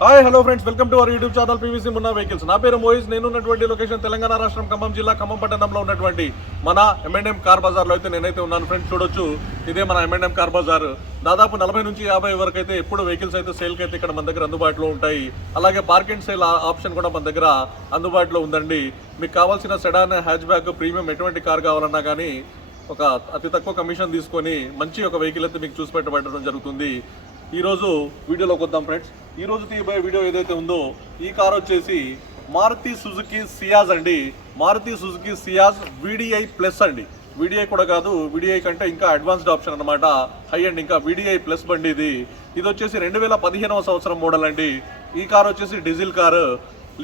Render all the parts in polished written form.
Hi hello friends, welcome to our YouTube channel PVC Munna vehicles. నా పేరు మోయిస్. నేను ఉన్నటువంటి లొకేషన్ తెలంగాణ రాష్ట్రం ఖమ్మం జిల్లా ఖమ్మం పట్టణంలో ఉన్నటువంటి మన M&M కార్ బజార్లో అయితే నేనైతే ఉన్నాను. ఫ్రెండ్స్ చూడొచ్చు, ఇదే మన M&M కార్ బజార్. దాదాపు 40 నుంచి 50 వరకు అయితే ఎప్పుడు వెహికల్స్ అయితే సేల్కి అయితే ఇక్కడ మన దగ్గర అందుబాటులో ఉంటాయి. అలాగే పార్క్ అండ్ సేల్ ఆప్షన్ కూడా మన దగ్గర అందుబాటులో ఉందండి. మీకు కావాల్సిన సెడాన్, హ్యాచ్ బ్యాక్, ప్రీమియం ఎటువంటి కార్ కావాలన్నా కానీ ఒక అతి తక్కువ కమిషన్ తీసుకొని మంచి ఒక వెహికల్ అయితే మీకు చూసి పెట్టడం జరుగుతుంది. ఈరోజు వీడియోలోకి వద్దాం ఫ్రెండ్స్. ఈరోజు తీయబోయే వీడియో ఏదైతే ఉందో, ఈ కార్ వచ్చేసి మారుతి సుజుకి సియాజ్ అండి. Maruti Suzuki Ciaz VDI plus అండి. VDI కూడా కాదు, VDI కంటే ఇంకా అడ్వాన్స్డ్ ఆప్షన్ అనమాట, హై అండ్ ఇంకా VDI ప్లస్ బండి ఇది వచ్చేసి 2015వ సంవత్సరం మోడల్ అండి. ఈ కార్ వచ్చేసి డీజిల్ కారు.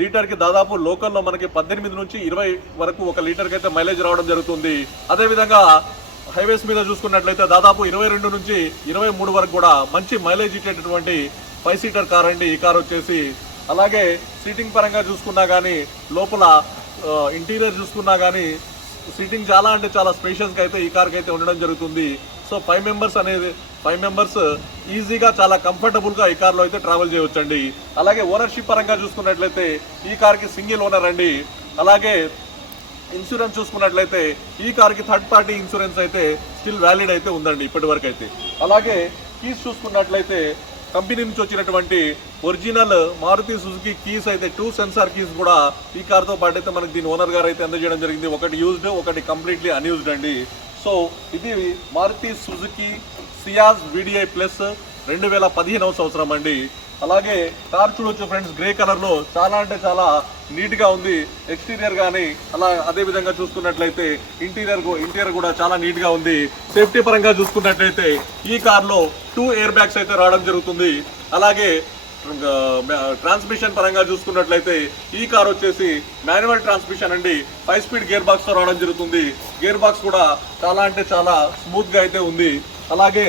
లీటర్కి దాదాపు లోకల్లో మనకి 18 నుంచి 20 వరకు ఒక లీటర్కి అయితే మైలేజ్ రావడం జరుగుతుంది. అదేవిధంగా హైవేస్ మీద చూసుకున్నట్లయితే దాదాపు 22 నుంచి 23 వరకు కూడా మంచి మైలేజ్ ఇచ్చేటటువంటి 5 సీటర్ కార్ అండి ఈ కార్ వచ్చేసి. అలాగే సీటింగ్ పరంగా చూసుకున్నా కానీ, లోపల ఇంటీరియర్ చూసుకున్నా కానీ సీటింగ్ చాలా అంటే చాలా స్పేషియస్గా అయితే ఈ కార్కి అయితే ఉండడం జరుగుతుంది. సో 5 మెంబర్స్ ఈజీగా చాలా కంఫర్టబుల్గా ఈ కార్లో అయితే ట్రావెల్ చేయవచ్చండి. అలాగే ఓనర్షిప్ పరంగా చూసుకున్నట్లయితే ఈ కార్కి సింగిల్ ఓనర్ అండి. అలాగే ఇన్సూరెన్స్ చూసుకున్నట్లయితే ఈ కార్కి థర్డ్ పార్టీ ఇన్సూరెన్స్ అయితే స్టిల్ వ్యాలిడ్ అయితే ఉందండి ఇప్పటి వరకు అయితే. అలాగే కీస్ చూసుకున్నట్లయితే కంపెనీ నుంచి వచ్చినటువంటి ఒరిజినల్ మారుతి సుజుకి కీస్ అయితే 2 సెన్సార్ కీస్ కూడా ఈ కార్తో పాటు అయితే మనకి దీని ఓనర్ గారు అయితే అందజేయడం జరిగింది. ఒకటి యూజ్డ్, ఒకటి కంప్లీట్లీ అన్యూజ్డ్ అండి. సో ఇది Maruti Suzuki Ciaz VDI plus 2015వ సంవత్సరం అండి. అలాగే కార్ చూడొచ్చు ఫ్రెండ్స్, గ్రే కలర్లో చాలా అంటే చాలా నీట్గా ఉంది. ఎక్స్టీరియర్ కానీ అదే విధంగా చూసుకున్నట్లయితే ఇంటీరియర్ కూడా చాలా నీట్గా ఉంది. సేఫ్టీ పరంగా చూసుకున్నట్లయితే ఈ కార్లో 2 ఎయిర్ బ్యాగ్స్ అయితే రావడం జరుగుతుంది. అలాగే ట్రాన్స్మిషన్ పరంగా చూసుకున్నట్లయితే ఈ కార్ వచ్చేసి మాన్యువల్ ట్రాన్స్మిషన్ అండి. 5 స్పీడ్ గేర్ బాక్స్తో రావడం జరుగుతుంది. గేర్ బాక్స్ కూడా చాలా అంటే చాలా స్మూత్గా అయితే ఉంది. అలాగే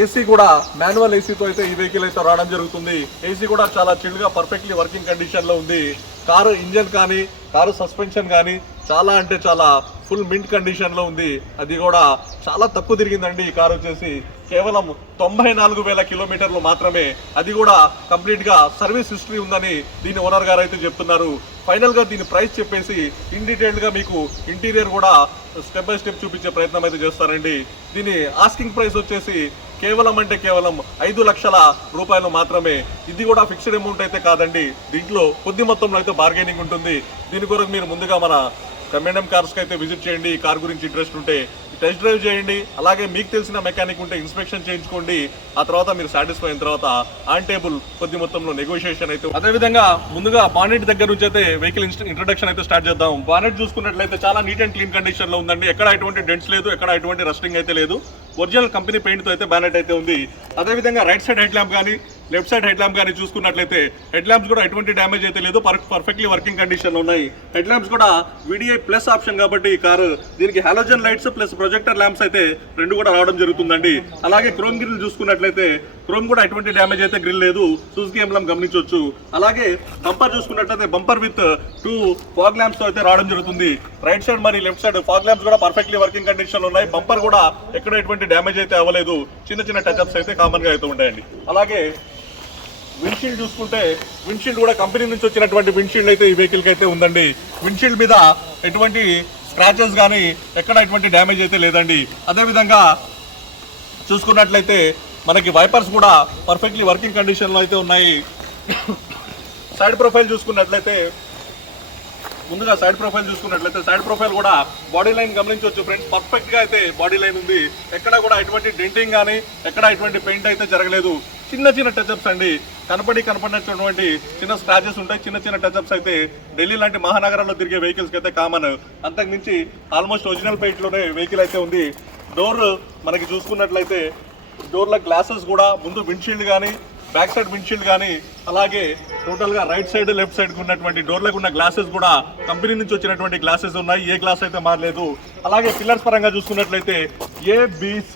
ఏసీ కూడా మాన్యువల్ ఏసీతో అయితే ఈ వెహికల్ అయితే రావడం జరుగుతుంది. ఏసీ కూడా చాలా చిల్డ్గా పర్ఫెక్ట్లీ వర్కింగ్ కండిషన్లో ఉంది. కారు ఇంజన్ కానీ, కారు సస్పెన్షన్ కానీ చాలా అంటే చాలా ఫుల్ మింట్ కండిషన్లో ఉంది. అది కూడా చాలా తక్కువ తిరిగిందండి ఈ కారు వచ్చేసి. కేవలం 94,000 కిలోమీటర్లు మాత్రమే. అది కూడా కంప్లీట్గా సర్వీస్ హిస్టరీ ఉందని దీని ఓనర్ గారు అయితే చెప్తున్నారు. ఫైనల్గా దీని ప్రైస్ చెప్పేసి ఇన్ డీటెయిల్గా మీకు ఇంటీరియర్ కూడా స్టెప్ బై స్టెప్ చూపించే ప్రయత్నం అయితే చేస్తారండి. దీని ఆస్కింగ్ ప్రైస్ వచ్చేసి కేవలం 5 లక్షల రూపాయలు మాత్రమే. ఇది కూడా ఫిక్స్డ్ అమౌంట్ అయితే కాదండి. దీంట్లో కొద్ది మొత్తంలో అయితే బార్గెనింగ్ ఉంటుంది. దీని కొరకు మీరు ముందుగా మన M&M కార్స్కి అయితే విజిట్ చేయండి. ఈ కార్ గురించి ఇంట్రెస్ట్ ఉంటే టెస్ట్ డ్రైవ్ చేయండి. అలాగే మీకు తెలిసిన మెకానిక్ ఉంటే ఇన్స్పెక్షన్ చేయించుకోండి. ఆ తర్వాత మీరు సాటిస్ఫై అయిన తర్వాత ఆన్ టేబుల్ కొద్ది మొత్తంలో నెగోషియేషన్ అయితే. అదేవిధంగా ముందుగా బానెట్ దగ్గర నుంచి అయితే వెహికల్ ఇంట్రడక్షన్ అయితే స్టార్ట్ చేద్దాం. బానెట్ చూసుకున్నట్లయితే చాలా నీట్ అండ్ క్లీన్ కండిషన్ లో ఉందండి. ఎక్కడ ఎటువంటి డెంట్స్ లేదు, ఎక్కడ ఎటువంటి రస్టింగ్ అయితే లేదు. ఒరిజినల్ కంపెనీ పెయింట్ తో అయితే బానెట్ అయితే ఉంది. అదేవిధంగా రైట్ సైడ్ హెడ్ ల్యాంప్ కానీ, లెఫ్ట్ సైడ్ హెడ్ ల్యాంప్ కానీ చూసుకున్నట్లయితే హెడ్ ల్యాంప్స్ కూడా ఎటువంటి డ్యామేజ్ అయితే లేదు, పర్ఫెక్ట్లీ వర్కింగ్ కండిషన్ లో ఉన్నాయి. హెడ్ ల్యాంప్స్ కూడా VDI ప్లస్ ఆప్షన్ కాబట్టి ఈ కారు దీనికి halogen lights plus projector lamps అయితే 2 కూడా రావడం జరుగుతుందండి. అలాగే క్రోమ్ గ్రిల్ చూసుకున్నట్లయితే క్రోమ్ కూడా ఎటువంటి డ్యామేజ్ అయితే గ్రిల్ లేదు, సుజుకి ఎంబ్లెమ్ గమనించవచ్చు. అలాగే బంపర్ చూసుకున్నట్లయితే బంపర్ విత్ 2 ఫాగ్ ల్యాంప్స్ తో అయితే రావడం జరుగుతుంది. రైట్ సైడ్ మరియు లెఫ్ట్ సైడ్ ఫాగ్ ల్యాంప్స్ కూడా పర్ఫెక్ట్లీ వర్కింగ్ కండిషన్ లో ఉన్నాయి. బంపర్ కూడా ఎక్కడ ఎటువంటి డ్యామేజ్ అయితే అవ్వలేదు. చిన్న టచ్అప్స్ అయితే కామన్ గా అయితే ఉంటాయండి. అలాగే విండ్షీల్డ్ చూసుకుంటే విండ్షీల్డ్ కూడా కంపెనీ నుంచి వచ్చినటువంటి విండ్షీల్డ్ అయితే ఈ వెహికల్ కి అయితే ఉందండి. విండ్షీల్డ్ మీద ఎటువంటి స్క్రాచెస్ కానీ ఎక్కడ ఎటువంటి డ్యామేజ్ అయితే లేదండి. అదేవిధంగా చూసుకున్నట్లయితే మనకి వైపర్స్ కూడా పర్ఫెక్ట్లీ వర్కింగ్ కండిషన్లో అయితే ఉన్నాయి. సైడ్ ప్రొఫైల్ చూసుకున్నట్లయితే ముందుగా సైడ్ ప్రొఫైల్ కూడా బాడీ లైన్ గమనించవచ్చు ఫ్రెండ్స్. పర్ఫెక్ట్గా అయితే బాడీ లైన్ ఉంది. ఎక్కడ కూడా ఎటువంటి డెంటింగ్ కానీ, ఎక్కడ ఎటువంటి పెయింట్ అయితే జరగలేదు. చిన్న టచ్అప్స్ అండి. కనపడినటువంటి చిన్న స్క్రాచెస్ ఉంటాయి. చిన్న టచ్అప్స్ అయితే ఢిల్లీ లాంటి మహానగరాల్లో తిరిగే వెహికల్స్కి అయితే కామన్. అంతకుమించి ఆల్మోస్ట్ ఒరిజినల్ పెయింట్లోనే వెహికల్ అయితే ఉంది. డోర్ మనకి చూసుకున్నట్లయితే డోర్ల గ్లాసెస్ కూడా ముందు విండ్షీల్డ్ కానీ, బ్యాక్ సైడ్ విండ్షీల్డ్ కానీ, అలాగే టోటల్గా రైట్ సైడ్ లెఫ్ట్ సైడ్కి ఉన్నటువంటి డోర్లకు ఉన్న గ్లాసెస్ కూడా కంపెనీ నుంచి వచ్చినటువంటి గ్లాసెస్ ఉన్నాయి. ఏ గ్లాస్ అయితే మారలేదు. అలాగే పిల్లర్స్ పరంగా చూసుకున్నట్లయితే ABC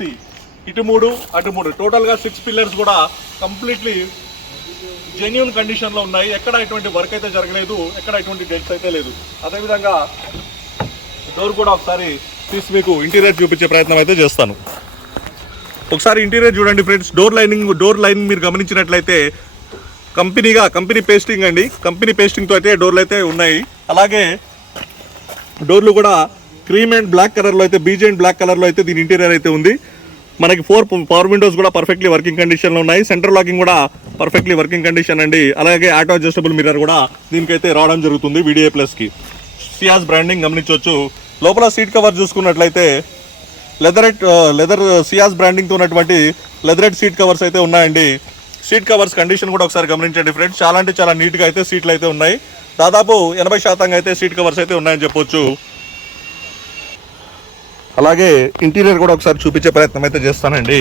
ఇటు 3 అటు 3 టోటల్గా 6 పిల్లర్స్ కూడా కంప్లీట్లీ జెన్యూన్ కండిషన్లో ఉన్నాయి. ఎక్కడ ఎటువంటి వర్క్ అయితే జరగలేదు, ఎక్కడ ఎటువంటి డెంట్స్ అయితే లేదు. అదేవిధంగా డోర్ కూడా ఒకసారి తీసి మీకు ఇంటీరియర్ చూపించే ప్రయత్నం అయితే చేస్తాను. ఒకసారి ఇంటీరియర్ చూడండి ఫ్రెండ్స్. డోర్ లైన్ మీరు గమనించినట్లయితే కంపెనీ పేస్టింగ్ అండి. కంపెనీ పేస్టింగ్తో అయితే డోర్లు అయితే ఉన్నాయి. అలాగే డోర్లు కూడా క్రీమ్ అండ్ బ్లాక్ కలర్లో అయితే బీజ్ అండ్ బ్లాక్ కలర్లో అయితే దీని ఇంటీరియర్ అయితే ఉంది. మనకి 4 పవర్ విండోస్ కూడా పర్ఫెక్ట్లీ వర్కింగ్ కండిషన్లో ఉన్నాయి. సెంటర్ లాకింగ్ కూడా పర్ఫెక్ట్లీ వర్కింగ్ కండిషన్ అండి. అలాగే ఆటో అడ్జస్టబుల్ మిర్రర్ కూడా దీనికైతే రావడం జరుగుతుంది VDI ప్లస్కి. సియాస్ బ్రాండింగ్ గమనించవచ్చు. లోపల సీట్ కవర్ చూసుకున్నట్లయితే లెదర్ సియాస్ బ్రాండింగ్తో ఉన్నటువంటి లెదరెట్ సీట్ కవర్స్ అయితే ఉన్నాయండి. సీట్ కవర్స్ కండిషన్ కూడా ఒకసారి గమనించండి ఫ్రెండ్స్. చాలా అంటే చాలా నీట్గా అయితే సీట్లు అయితే ఉన్నాయి. దాదాపు 80% అయితే సీట్ కవర్స్ అయితే ఉన్నాయని చెప్పొచ్చు. అలాగే ఇంటీరియర్ కూడా ఒకసారి చూపించే ప్రయత్నం అయితే చేస్తానండి.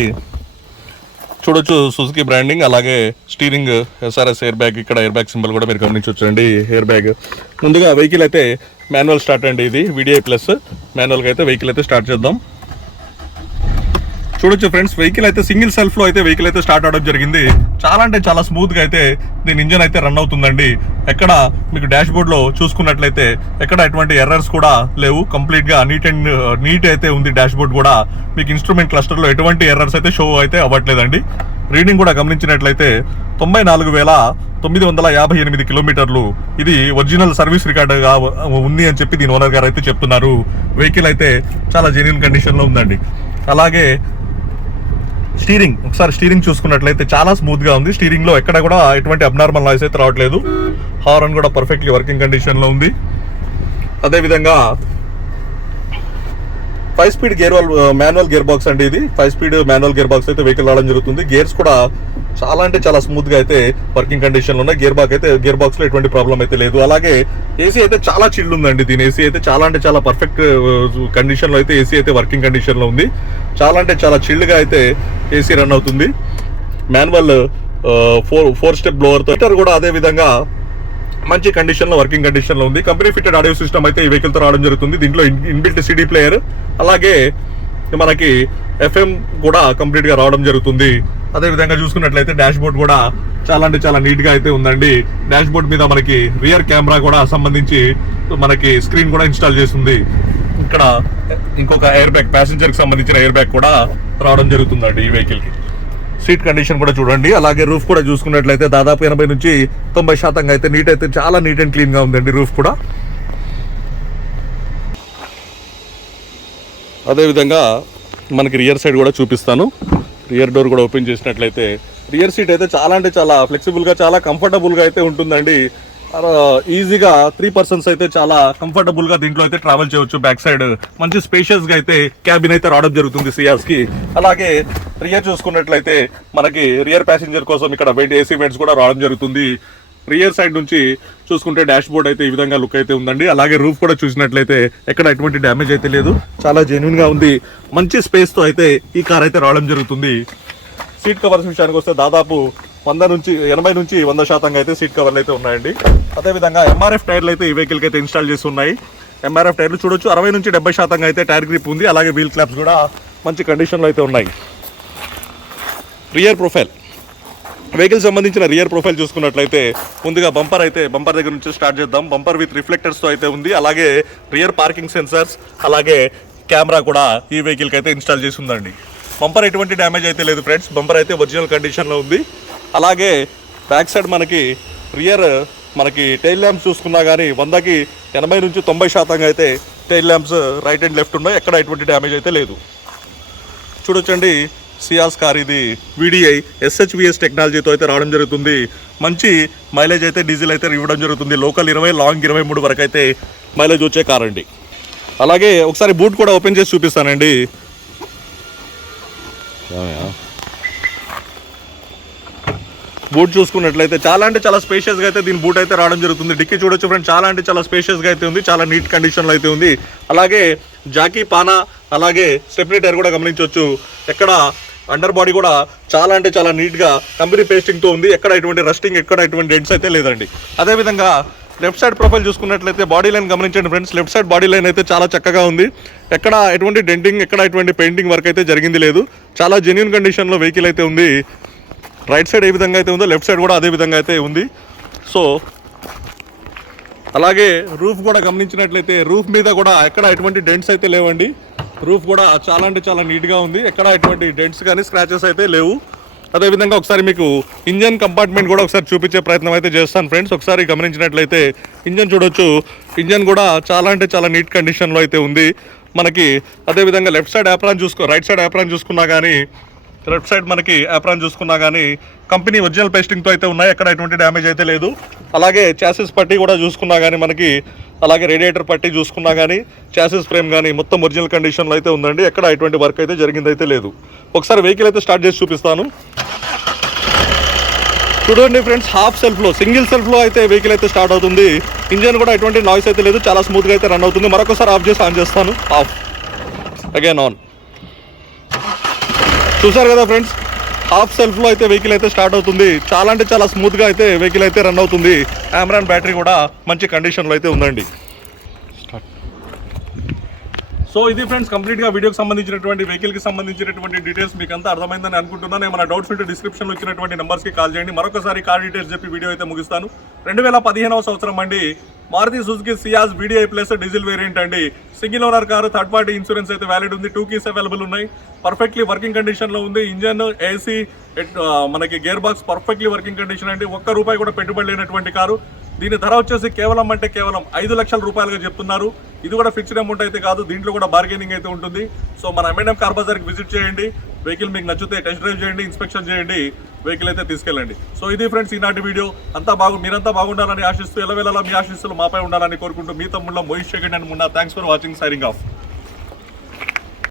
చూడొచ్చు సుజుకి బ్రాండింగ్. అలాగే స్టీరింగ్ SRS ఎయిర్ బ్యాగ్, ఇక్కడ ఎయిర్ బ్యాగ్ సింబల్ కూడా మీరు గమనించవచ్చు అండి. ఎయిర్ బ్యాగ్ ముందుగా వెహికల్ అయితే మాన్యువల్ స్టార్ట్ అండి. ఇది VDI ప్లస్ మాన్యువల్గా అయితే వెహికల్ అయితే స్టార్ట్ చేద్దాం. చూడొచ్చు ఫ్రెండ్స్, వెహికల్ అయితే సింగిల్ సెల్ఫ్లో అయితే వెహికల్ అయితే స్టార్ట్ అవడం జరిగింది. చాలా అంటే చాలా స్మూత్గా అయితే దీని ఇంజన్ అయితే రన్ అవుతుందండి. ఎక్కడ మీకు డాష్ బోర్డ్లో చూసుకున్నట్లయితే ఎక్కడ ఎటువంటి ఎర్రర్స్ కూడా లేవు. కంప్లీట్గా నీట్ అయితే ఉంది డాష్ బోర్డ్ కూడా. మీకు ఇన్స్ట్రుమెంట్ క్లస్టర్లో ఎటువంటి ఎర్రర్స్ అయితే షో అయితే అవ్వట్లేదండి. రీడింగ్ కూడా గమనించినట్లయితే 94,958 కిలోమీటర్లు. ఇది ఒరిజినల్ సర్వీస్ రికార్డుగా ఉంది అని చెప్పి దీని ఓనర్ గారు అయితే చెప్తున్నారు. వెహికల్ అయితే చాలా జెన్యూన్ కండిషన్లో ఉందండి. అలాగే ఒకసారి స్టీరింగ్ చూసుకున్నట్లయితే చాలా స్మూత్గా ఉంది. స్టీరింగ్లో ఎక్కడ కూడా ఎటువంటి అబ్నార్మల్ నాయిస్ అయితే రావట్లేదు. హార్న్ కూడా పర్ఫెక్ట్లీ వర్కింగ్ కండిషన్లో ఉంది. అదేవిధంగా 5 స్పీడ్ మాన్యువల్ గేర్ బాక్స్ అండి. ఇది 5 స్పీడ్ మాన్యువల్ గేర్ బాక్స్ అయితే వెహికల్ రావడం జరుగుతుంది. గేర్స్ కూడా చాలా అంటే చాలా స్మూత్గా అయితే వర్కింగ్ కండిషన్లో ఉన్నాయి. గేర్ బాక్స్లో ఎటువంటి ప్రాబ్లం అయితే లేదు. అలాగే ఏసీ అయితే చాలా చిల్డ్ ఉందండి. దీని ఏసీ అయితే చాలా అంటే చాలా పర్ఫెక్ట్ కండిషన్లో అయితే ఏసీ అయితే వర్కింగ్ కండిషన్లో ఉంది. చాలా అంటే చాలా చిల్డ్గా అయితే ఏసీ రన్ అవుతుంది. మాన్యువల్ 4 స్టెప్ బ్లోవర్తో హీటర్ కూడా అదే విధంగా మంచి కండిషన్లో వర్కింగ్ కండిషన్లో ఉంది. కంపెనీ ఫిటెడ్ ఆడియో సిస్టమ్ అయితే ఈ వెహికల్తో రావడం జరుగుతుంది. దీంట్లో ఇన్బిల్ట్ CD ప్లేయర్, అలాగే మనకి FM కూడా కంప్లీట్గా రావడం జరుగుతుంది. అదేవిధంగా చూసుకున్నట్లయితే డాష్ బోర్డ్ కూడా చాలా అంటే చాలా నీట్గా అయితే ఉందండి. డాష్ బోర్డ్ మీద మనకి రియర్ కెమెరా కూడా సంబంధించి మనకి స్క్రీన్ కూడా ఇన్స్టాల్ చేస్తుంది. ఇక్కడ ఇంకొక ఎయిర్ బ్యాగ్, ప్యాసింజర్కి సంబంధించిన ఎయిర్ బ్యాగ్ కూడా రావడం జరుగుతుందండి ఈ వెహికల్కి. సీట్ కండిషన్ కూడా చూడండి. అలాగే రూఫ్ కూడా చూసుకున్నట్లయితే దాదాపు 80 నుంచి 90% అయితే చాలా నీట్ అండ్ క్లీన్గా ఉందండి రూఫ్ కూడా. అదేవిధంగా మనకి రియర్ సైడ్ కూడా చూపిస్తాను. రియర్ డోర్ కూడా ఓపెన్ చేసినట్లయితే రియర్ సీట్ అయితే చాలా అంటే చాలా ఫ్లెక్సిబుల్గా, చాలా కంఫర్టబుల్గా అయితే ఉంటుందండి. ఈజీగా 3 పర్సన్స్ అయితే చాలా కంఫర్టబుల్గా దీంట్లో అయితే ట్రావెల్ చేయవచ్చు. బ్యాక్ సైడ్ మంచి స్పేషియస్గా అయితే క్యాబిన్ అయితే రావడం జరుగుతుంది సియాస్కి. అలాగే రియర్ చూసుకున్నట్లయితే మనకి రియర్ ప్యాసింజర్ కోసం ఇక్కడ AC వెంట్స్ కూడా రావడం జరుగుతుంది. రియర్ సైడ్ నుంచి చూసుకుంటే డాష్ బోర్డ్ అయితే ఈ విధంగా లుక్ అయితే ఉందండి. అలాగే రూఫ్ కూడా చూసినట్లయితే ఎక్కడ ఎటువంటి డ్యామేజ్ అయితే లేదు. చాలా జెన్యూన్గా ఉంది. మంచి స్పేస్తో అయితే ఈ కార్ అయితే రావడం జరుగుతుంది. సీట్ కవర్స్ విషయానికి వస్తే దాదాపు 80 నుంచి 100% అయితే సీట్ కవర్లు అయితే ఉన్నాయండి. అదేవిధంగా MRF టైర్లు అయితే ఈ వెహికల్కి అయితే ఇన్స్టాల్ చేసి ఉన్నాయి. MRF టైర్లు చూడొచ్చు. 60 నుంచి 70% అయితే టైర్ గ్రిప్ ఉంది. అలాగే వీల్ క్లాప్స్ కూడా మంచి కండిషన్లో అయితే ఉన్నాయి. రియర్ ప్రొఫైల్, వెహికల్ సంబంధించిన రియర్ ప్రొఫైల్ చూసుకున్నట్లయితే ముందుగా బంపర్ దగ్గర నుంచి స్టార్ట్ చేద్దాం. బంపర్ విత్ రిఫ్లెక్టర్స్తో అయితే ఉంది. అలాగే రియర్ పార్కింగ్ సెన్సర్స్, అలాగే కెమెరా కూడా ఈ వెహికల్కి అయితే ఇన్స్టాల్ చేసి ఉందండి. బంపర్ ఎటువంటి డ్యామేజ్ అయితే లేదు ఫ్రెండ్స్. బంపర్ అయితే ఒరిజినల్ కండిషన్లో ఉంది. అలాగే బ్యాక్ సైడ్ మనకి టైల్ ల్యాంప్స్ చూసుకున్నా కానీ 100కి 80 నుంచి 90% అయితే tile lamps right and left ఉన్నాయి. ఎక్కడ ఎటువంటి డ్యామేజ్ అయితే లేదు. చూడొచ్చండి, సియాస్ కార్ ఇది VDI SHVS టెక్నాలజీతో అయితే రావడం జరుగుతుంది. మంచి మైలేజ్ అయితే డీజిల్ అయితే ఇవ్వడం జరుగుతుంది. లోకల్ 20, లాంగ్ 23 వరకు అయితే మైలేజ్ వచ్చే కార్ అండి. అలాగే ఒకసారి బూట్ కూడా ఓపెన్ చేసి చూపిస్తానండి. బూట్ చూసుకున్నట్లయితే చాలా అంటే చాలా స్పేషియస్గా అయితే దీని బూట్ అయితే రావడం జరుగుతుంది. డిక్కీ చూడొచ్చు ఫ్రెండ్, చాలా అంటే చాలా స్పేషియస్గా అయితే ఉంది. చాలా నీట్ కండిషన్లో అయితే ఉంది. అలాగే జాకీ పానా, అలాగే స్టెప్నీ టైర్ కూడా గమనించవచ్చు. ఎక్కడ అండర్ బాడీ కూడా చాలా అంటే చాలా నీట్గా కంపెనీ పేస్టింగ్తో ఉంది. ఎక్కడ ఎటువంటి రస్టింగ్, ఎక్కడ ఎటువంటి డెంట్స్ అయితే లేదండి. అదేవిధంగా లెఫ్ట్ సైడ్ ప్రొఫైల్ చూసుకున్నట్లయితే బాడీ లైన్ గమనించండి friends. Left side body line అయితే చాలా చక్కగా ఉంది. ఎక్కడ ఎటువంటి డెంటింగ్, ఎక్కడ ఎటువంటి పెయింటింగ్ వర్క్ అయితే జరిగింది లేదు. చాలా జెన్యూన్ కండిషన్లో వెహికల్ అయితే ఉంది. రైట్ సైడ్ ఏ విధంగా అయితే ఉందో లెఫ్ట్ సైడ్ కూడా అదే విధంగా అయితే ఉంది. సో అలాగే రూఫ్ కూడా గమనించినట్లయితే రూఫ్ మీద కూడా ఎక్కడ ఎటువంటి డెంట్స్ అయితే లేవండి. రూఫ్ కూడా చాలా అంటే చాలా నీట్గా ఉంది. ఎక్కడ ఎటువంటి డెంట్స్ కానీ స్క్రాచెస్ అయితే లేవు. అదేవిధంగా ఒకసారి మీకు ఇంజన్ కంపార్ట్మెంట్ కూడా ఒకసారి చూపించే ప్రయత్నం అయితే చేస్తాను ఫ్రెండ్స్. ఒకసారి గమనించినట్లయితే ఇంజన్ చూడొచ్చు. ఇంజన్ కూడా చాలా అంటే చాలా నీట్ కండిషన్లో అయితే ఉంది మనకి. అదేవిధంగా రైట్ సైడ్ యాప్రాన్ చూసుకున్నా కానీ లెఫ్ట్ సైడ్ మనకి యాప్రాన్ చూసుకున్నా కానీ కంపెనీ ఒరిజినల్ పేస్టింగ్తో అయితే ఉన్నాయి, ఎక్కడ ఎటువంటి డ్యామేజ్ అయితే లేదు. అలాగే చాసిస్ పట్టీ కూడా చూసుకున్నా కానీ మనకి, అలాగే రేడియేటర్ పట్టీ చూసుకున్నా కానీ చాసిస్ ఫ్రేమ్ కానీ మొత్తం ఒరిజినల్ కండిషన్లో అయితే ఉందండి, ఎక్కడ ఎటువంటి వర్క్ అయితే జరిగిందైతే లేదు. ఒకసారి వెహికల్ అయితే స్టార్ట్ చేసి చూపిస్తాను. చూడండి ఫ్రెండ్స్, సింగిల్ సెల్ఫ్లో అయితే వెహికల్ అయితే స్టార్ట్ అవుతుంది. ఇంజన్ కూడా ఎటువంటి నాయిస్ అయితే లేదు, చాలా స్మూత్గా అయితే రన్ అవుతుంది. మరొకసారి ఆఫ్ చేసి ఆన్ చేస్తాను. Of again on. చూసారు కదా ఫ్రెండ్స్, హాఫ్ సెల్ఫ్లో అయితే వెహికల్ అయితే స్టార్ట్ అవుతుంది. చాలా అంటే చాలా స్మూత్గా అయితే వెహికల్ అయితే రన్ అవుతుంది. ఆమ్రాన్ బ్యాటరీ కూడా మంచి కండిషన్లో అయితే ఉందండి. సో ఇది ఫ్రెండ్స్ కంప్లీట్గా వీడియోకి సంబంధించినటువంటి వెహికల్కి సంబంధించినటువంటి డీటెయిల్స్ మీకు అంతా అర్థమైందని అనుకుంటున్నాను. ఏమైనా డౌట్స్ ఉంటే డిస్క్రిప్షన్లో ఇచ్చినటువంటి నెంబర్స్కి కాల్ చేయండి. మరొకసారి కార్ డీటెయిల్స్ చెప్పి వీడియో అయితే ముగిస్తాను. 2015వ సంవత్సరం అండి, Maruti Suzuki Ciaz VDI plus diesel variant అండి. Single owner car, third party insurance అయితే వ్యాలిడ్ ఉంది. 2 keys అవైలబుల్ ఉన్నాయి. పర్ఫెక్ట్లీ వర్కింగ్ కండిషన్లో ఉంది. ఇంజన్, AC, మనకి gear box perfectly working condition అండి. ₹1 కూడా పెట్టుబడి లేనటువంటి కారు. దీని ధర వచ్చేసి కేవలం 5 లక్షల రూపాయలుగా చెప్తున్నారు. ఇది కూడా ఫిక్స్డ్ అమౌంట్ అయితే కాదు, దీంట్లో కూడా బార్గెనింగ్ అయితే ఉంటుంది. సో మన M&M కార్ బజార్కి విజిట్ చేయండి. వెహికల్ మీకు నచ్చితే టెస్ట్ డ్రైవ్ చేయండి, ఇన్స్పెక్షన్ చేయండి, వెహికల్ అయితే తీసుకెళ్ళండి. సో ఇది ఫ్రెండ్స్ ఈనాటి వీడియో. మీరంతా బాగుండాలని ఆశిస్తూ, ఎలవేళలా మీ ఆశిస్తులు మాపై ఉండాలని కోరుకుంటూ మీ తమ్ముళ్ళ Mohish Shekhar and Munna. Thanks for watching. Signing of.